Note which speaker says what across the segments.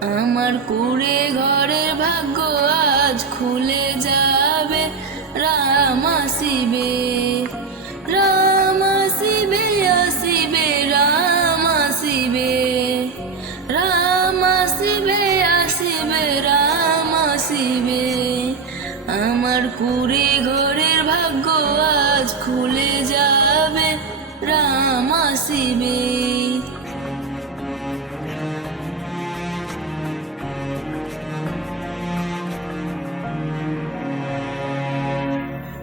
Speaker 1: আমার কুড়ে ঘরের ভাগ্য আজ খুলে যাবে। রাম আসিবে রাম আসিবে আসিবে, রাম আসিবে। রাম আসিবে আসিবে, রাম আসিবে। আমার কুড়ে ঘরের ভাগ্য আজ খুলে যাবে, রাম আসিবে।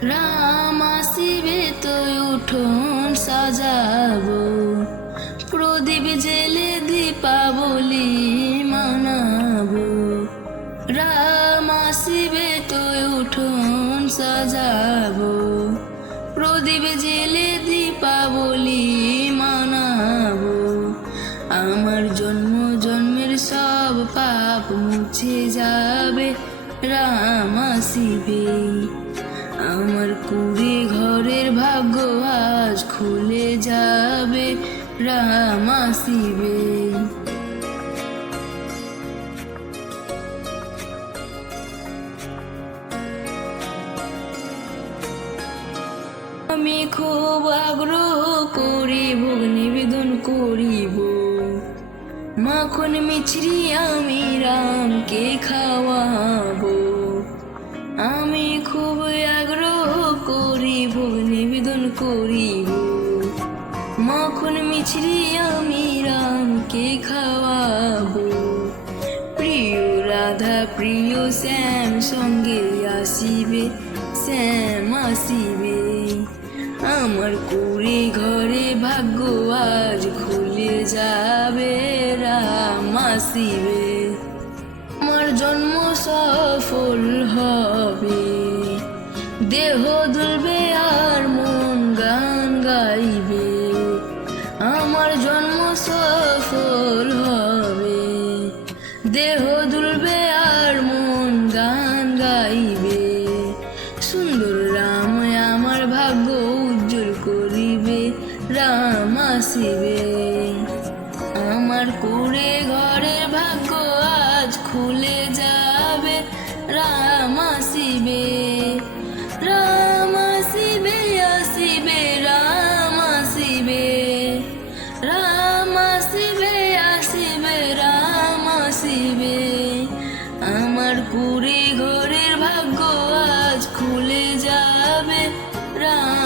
Speaker 1: রাম আসিবে তো উঠোন সাজাবো। প্রদীপ জেলে দীপাবলি মানাবো। রাম আসিবে তো উঠোন সাজাবো। প্রদীপ জেলে দীপাবলি মানাবো। আমার জন্ম, জন্মের সব পাপ মুছে যাবে। রাম আসিবে। আমার কুড়ি ঘরের ভাগ্য আজ খুলে যাবে, রাম আসিবে। আমি খুব আগ্রহ করি, ভোগ নিবেদন করিব। মাখন মিছরি আমি রামকে খাওয়াবো। মাখন মিছরি আমি রামকে খাওয়াবো প্রিয় রাধা, প্রিয় শ্যাম সঙ্গে আসিবে, শ্যাম আসিবে। আমার কুড়ি ঘরে ভাগ্য আজ খুলে যাবে, রাম আসিবে। আমার জন্ম সফল হবে। দেহ জন্ম সফল হবে। দেহ দুলবে আর মন গান গাইবে। সুন্দর রাম আমার ভাগ্য উজ্জ্বল করিবে, রাম আসিবে। আমার কুড়ে ঘরের আসিবে আমার কুড়ি ঘরের ভাগ্য আজ খুলে যাবে রাম।